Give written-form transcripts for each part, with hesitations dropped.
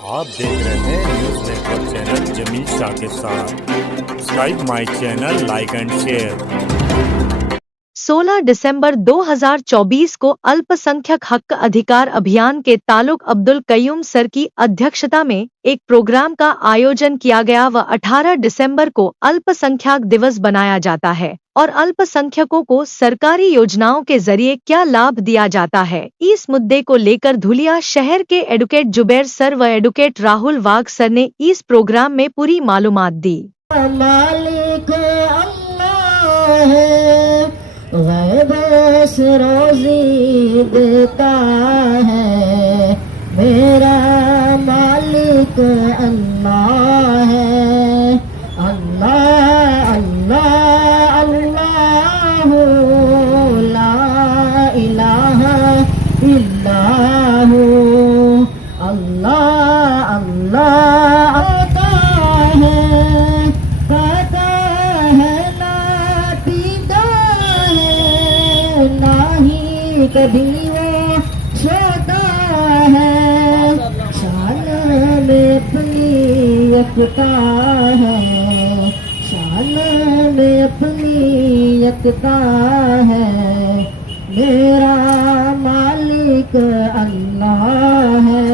आप देख रहे हैं news network channel Jamil Shah के साथ। Subscribe my channel, like and share. 16 दिसंबर 2024 को अल्पसंख्यक हक अधिकार अभियान के तालुक अब्दुल कय्यूम सर की अध्यक्षता में एक प्रोग्राम का आयोजन किया गया व 18 दिसंबर को अल्पसंख्यक दिवस बनाया जाता है और अल्पसंख्यकों को सरकारी योजनाओं के जरिए क्या लाभ दिया जाता है, इस मुद्दे को लेकर धुलिया शहर के एडवोकेट जुबैर सर व एडवोकेट राहुल वाघ सर ने इस प्रोग्राम में पूरी मालूमात दी। मालिक अल्लाह है, गैब से रोज़ी देता है, मेरा मालिक अल्लाह है। अल्लाह अल्लाह अल्लाह ला इलाहा इल्लल्लाहु, अल्लाह अल्लाह आता है, पता है ना पीता है, ना ही कभी वो सोता है, शान में अपनी यकता है, शान में अपनी यकता है, मेरा मालिक अल्लाह है।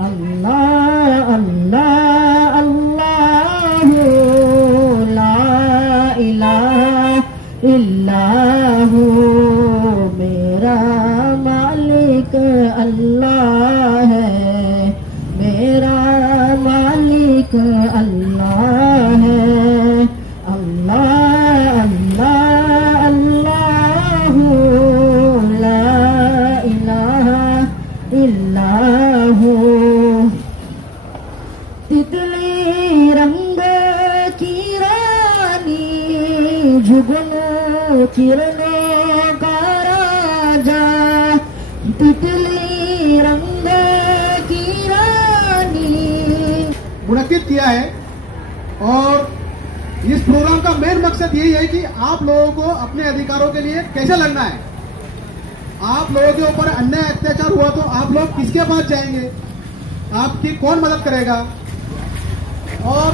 अल्लाह अल्लाह अल्लाह ला इलाहा इल्लल्लाहु, मेरा मालिक अल्लाह है, मेरा मालिक अल्लाह है। अल्लाह अल्लाह अल्लाह ला इलाहा इल्लल्लाहु, तितली रंग की रानी, जुगनू किरणों का राजा, तितली रंग की रानी मुनक्किद किया है। और इस प्रोग्राम का मेन मकसद यही है कि आप लोगों को अपने अधिकारों के लिए कैसे लड़ना है। आप लोगों के ऊपर अन्याय अत्याचार हुआ तो आप लोग किसके पास जाएंगे, आपकी कौन मदद करेगा और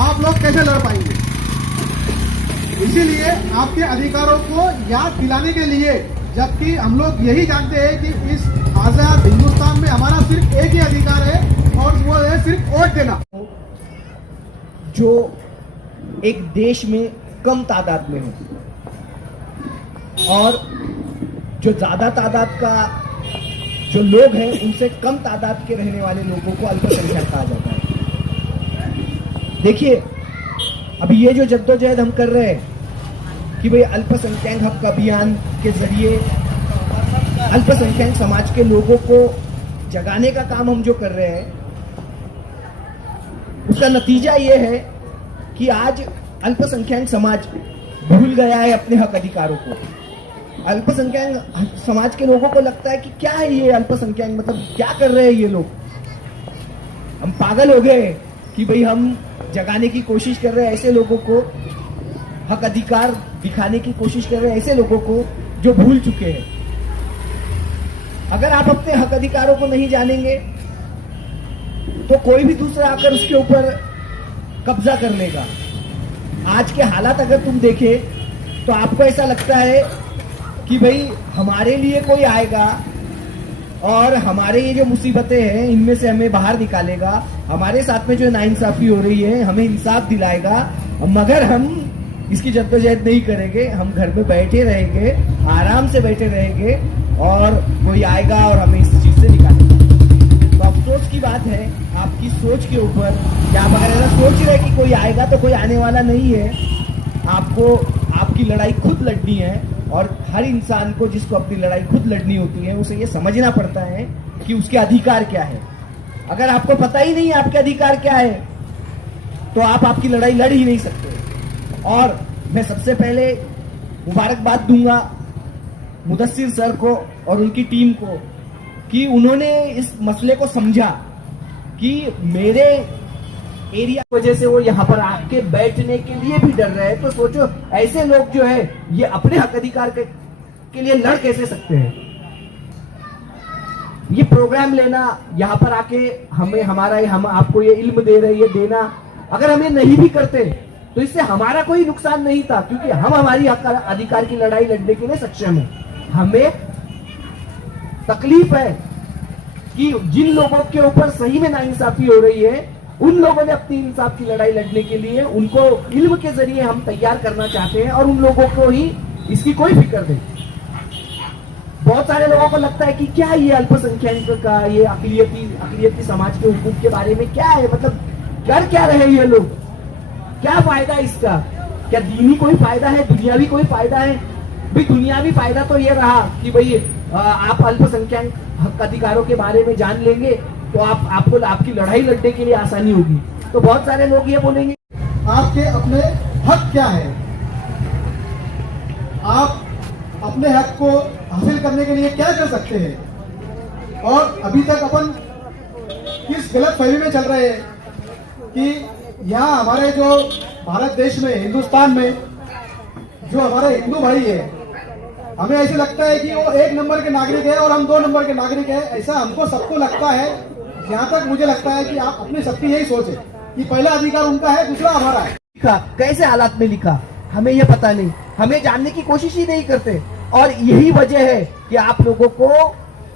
आप लोग कैसे लड़ पाएंगे। इसीलिए आपके अधिकारों को याद दिलाने के लिए, जबकि हम लोग यही जानते हैं कि इस आजाद हिंदुस्तान में हमारा सिर्फ एक ही अधिकार है और वो है सिर्फ वोट देना। जो एक देश में कम तादाद में हो और जो ज्यादा तादाद का जो लोग हैं उनसे कम तादाद के रहने वाले लोगों को अल्पसंख्यक कहा जाता है। देखिए, अभी ये जो जद्दोजहद हम कर रहे हैं कि भाई अल्पसंख्यक हक अभियान के जरिए अल्पसंख्यक समाज के लोगों को जगाने का काम हम जो कर रहे हैं, उसका नतीजा ये है कि आज अल्पसंख्यक समाज भूल गया है अपने हक अधिकारों को। अल्पसंख्यक समाज के लोगों को लगता है कि क्या है ये अल्पसंख्यक, मतलब क्या कर रहे हैं ये लोग, हम पागल हो गए कि भाई हम जगाने की कोशिश कर रहे हैं ऐसे लोगों को, हक अधिकार दिखाने की कोशिश कर रहे हैं ऐसे लोगों को जो भूल चुके हैं। अगर आप अपने हक अधिकारों को नहीं जानेंगे तो कोई भी दूसरा आकर उसके ऊपर कब्जा कर लेगा। आज के हालात अगर तुम देखें तो आपको ऐसा लगता है कि भाई हमारे लिए कोई आएगा और हमारे ये जो मुसीबतें हैं इनमें से हमें बाहर निकालेगा, हमारे साथ में जो नाइंसाफी हो रही है हमें इंसाफ दिलाएगा, मगर हम इसकी जद्दोजहद नहीं करेंगे, हम घर में बैठे रहेंगे, आराम से बैठे रहेंगे और कोई आएगा और हमें इस चीज से निकालेगा। तो अफसोस की बात है आपकी सोच के ऊपर कि आप अगर ऐसा सोच रहे कि कोई आएगा तो कोई आने वाला नहीं है। आपको आपकी लड़ाई खुद लड़नी है और हर इंसान को जिसको अपनी लड़ाई खुद लड़नी होती है उसे ये समझना पड़ता है कि उसके अधिकार क्या है। अगर आपको पता ही नहीं है आपके अधिकार क्या है तो आप आपकी लड़ाई लड़ ही नहीं सकते। और मैं सबसे पहले मुबारकबाद दूंगा मुदस्सिर सर को और उनकी टीम को कि उन्होंने इस मसले को समझा कि मेरे एरिया की वजह से वो यहाँ पर आके बैठने के लिए भी डर रहे हैं। तो सोचो ऐसे लोग जो है ये अपने हक अधिकार के लिए लड़ कैसे सकते हैं। ये प्रोग्राम लेना, यहाँ पर आके हम आपको ये इल्म दे रहे, ये देना, अगर हम ये नहीं भी करते तो इससे हमारा कोई नुकसान नहीं था, क्योंकि हम हमारी अधिकार की लड़ाई लड़ने के लिए सक्षम हैं। हमें तकलीफ है कि जिन लोगों के ऊपर सही में नाइंसाफी हो रही है, उन लोगों ने अपनी इंसाफ की लड़ाई लड़ने के लिए उनको इल्म के जरिए हम तैयार करना चाहते हैं और उन लोगों को ही इसकी कोई फिक्र नहीं। बहुत सारे लोगों को लगता है कि क्या ये अल्पसंख्यक का, ये अकलियती समाज के हुकूक के बारे में क्या है, मतलब कर क्या रहे ये लोग, क्या फायदा इसका, क्या दीनी कोई फायदा है, दुनियावी कोई फायदा है? भाई दुनियावी फायदा तो ये रहा कि भाई आप अल्पसंख्यक हक अधिकारों के बारे में जान लेंगे तो आपको आपकी लड़ाई लड़ने के लिए आसानी होगी। तो बहुत सारे लोग ये बोलेंगे आपके अपने हक क्या है, आप अपने हक को हासिल करने के लिए क्या कर सकते हैं। और अभी तक अपन किस गलत फहमी में चल रहे हैं कि यहाँ हमारे जो भारत देश में, हिंदुस्तान में जो हमारे हिंदू भाई है, हमें ऐसे लगता है कि वो 1 नंबर के नागरिक है और हम 2 नंबर के नागरिक है। ऐसा हमको सबको लगता है। जहाँ तक मुझे लगता है कि आप अपनी सबकी यही सोच है कि पहला अधिकार उनका है, दूसरा हमारा है। लिखा कैसे हालात में लिखा हमें ये पता नहीं, हमें जानने की कोशिश ही नहीं करते। और यही वजह है कि आप लोगों को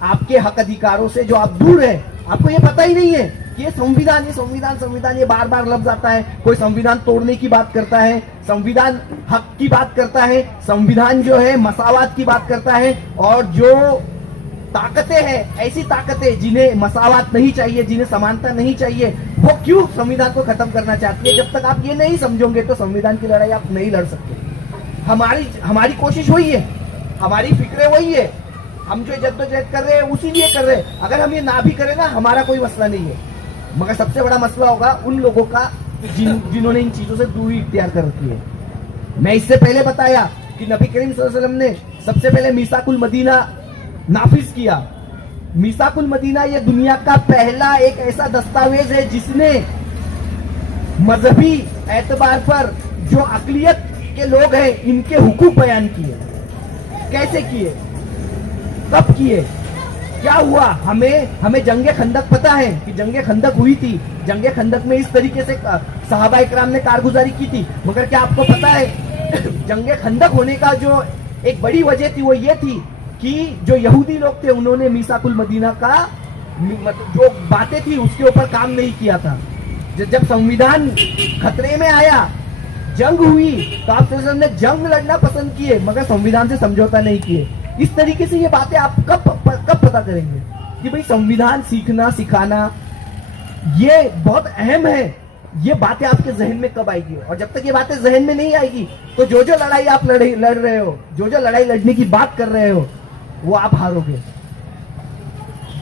आपके हक अधिकारों से जो आप दूर है, आपको ये पता ही नहीं है कि ये संविधान ये बार बार लफ्ज आता है। कोई संविधान तोड़ने की बात करता है, संविधान हक की बात करता है, संविधान जो है मसावात की बात करता है। और जो ताकतें हैं, ऐसी ताकतें जिन्हें मसावात नहीं चाहिए, जिन्हें समानता नहीं चाहिए, वो क्यों संविधान को खत्म करना चाहती है? जब तक आप ये नहीं समझोगे तो संविधान की लड़ाई आप नहीं लड़ सकते। हमारी कोशिश वही है, हमारी फिक्रें वही है, हम जो जद्दोजहद कर रहे हैं उसी लिए कर रहे हैं। अगर हम ये ना भी करें ना, हमारा कोई मसला नहीं है, मगर सबसे बड़ा मसला होगा उन लोगों का जिन्होंने इन चीजों से दूरी इख्तियार कर रखी है। मैं इससे पहले बताया कि नबी करीम सल्लल्लाहु अलैहि वसल्लम ने सबसे पहले मीसाकुल मदीना नाफिज किया। मीसाकुल मदीना ये दुनिया का पहला एक ऐसा दस्तावेज है जिसने मजहबी एतबार पर जो अकलियत के लोग हैं इनके हुकूक बयान किए। कैसे किए, कब किए, क्या हुआ? हमें जंगे खंदक पता है कि जंगे खंदक हुई थी। जंगे खंदक में इस तरीके से सहाबा इकराम ने कारगुजारी की थी। मगर क्या आपको पता है जंगे खंदक होने का जो एक बड़ी वजह थी वो ये थी कि जो यहूदी लोग थे उन्होंने मीसाकुल मदीना का जो बातें थी उसके ऊपर काम नहीं किया था। जब संविधान खतरे में आया, जंग हुई, तो आप ने जंग लड़ना पसंद किए मगर संविधान से समझौता नहीं किए। इस तरीके से ये बातें आप कब पता करेंगे कि भाई संविधान सीखना सिखाना ये बहुत अहम है। ये बातें आपके जहन में कब आएगी? और जब तक ये बातें जहन में नहीं आएगी तो जो लड़ाई आप लड़ रहे हो, जो लड़ाई लड़ने की बात कर रहे हो, वो आप हारोगे।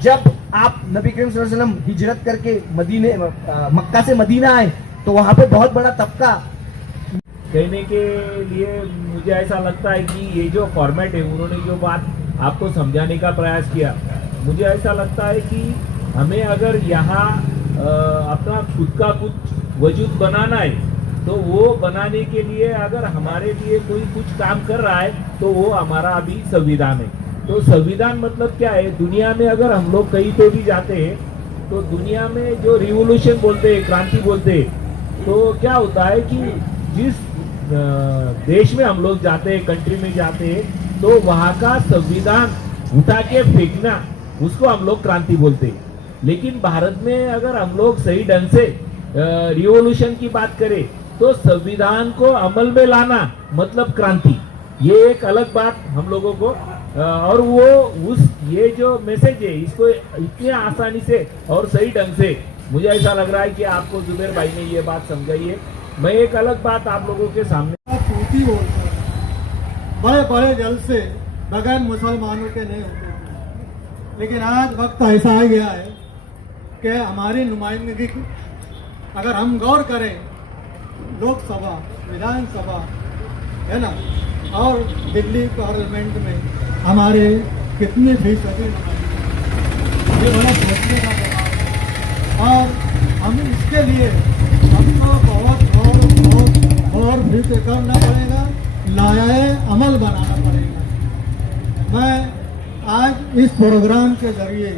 जब आप नबी करीम सल्लल्लाहु अलैहि वसल्लम हिजरत करके मक्का से मदीना आए तो वहां पे बहुत बड़ा तबका, कहने के लिए मुझे ऐसा लगता है कि ये जो फॉर्मेट है, उन्होंने जो बात आपको समझाने का प्रयास किया, मुझे ऐसा लगता है कि हमें अगर यहाँ अपना खुद का कुछ वजूद बनाना है तो वो बनाने के लिए अगर हमारे लिए कोई कुछ काम कर रहा है तो वो हमारा अभी संविधान है। तो संविधान मतलब क्या है? दुनिया में अगर हम लोग कहीं तो भी जाते हैं तो दुनिया में जो रिवोल्यूशन बोलते हैं, क्रांति बोलते हैं, तो क्या होता है कि जिस देश में हम लोग जाते हैं, कंट्री में जाते हैं, तो वहाँ का संविधान उठा के फेंकना, उसको हम लोग क्रांति बोलते हैं। लेकिन भारत में अगर हम लोग सही ढंग से रिवॉल्यूशन की बात करें तो संविधान को अमल में लाना मतलब क्रांति। ये एक अलग बात हम लोगों को, और वो ये जो मैसेज है इसको इतनी आसानी से और सही ढंग से, मुझे ऐसा लग रहा है कि आपको जुबेर भाई ने ये बात समझाई है। मैं एक अलग बात आप लोगों के सामने, बड़े बड़े जलसे बगैर मुसलमानों के नहीं होते, लेकिन आज वक्त ऐसा आ गया है कि हमारी नुमाइंदगी अगर हम गौर करें, लोकसभा, विधानसभा है ना, और दिल्ली पार्लियामेंट में हमारे कितने फीसदी ये बड़ा सोचने का बात है। और हम इसके लिए हमको बहुत और फिक्र करना पड़ेगा, लाए अमल बनाना पड़ेगा। मैं आज इस प्रोग्राम के जरिए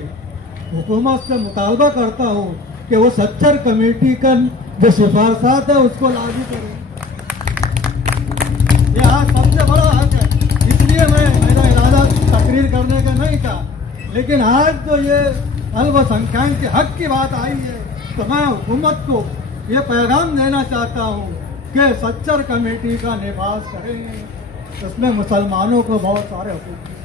हुकूमत से मुतालबा करता हूँ कि वो सच्चर कमेटी का जो सिफारसात है उसको लागू करें। ये आज सबसे बड़ा हक है, इसलिए मेरा इरादा तकरीर करने का नहीं था, लेकिन आज तो ये अल्पसंख्यक के हक की बात आई है तो मैं हुकूमत को ये पैगाम देना चाहता हूँ कि सच्चर कमेटी का निफाज करेंगे, उसमें मुसलमानों को बहुत सारे हुकूक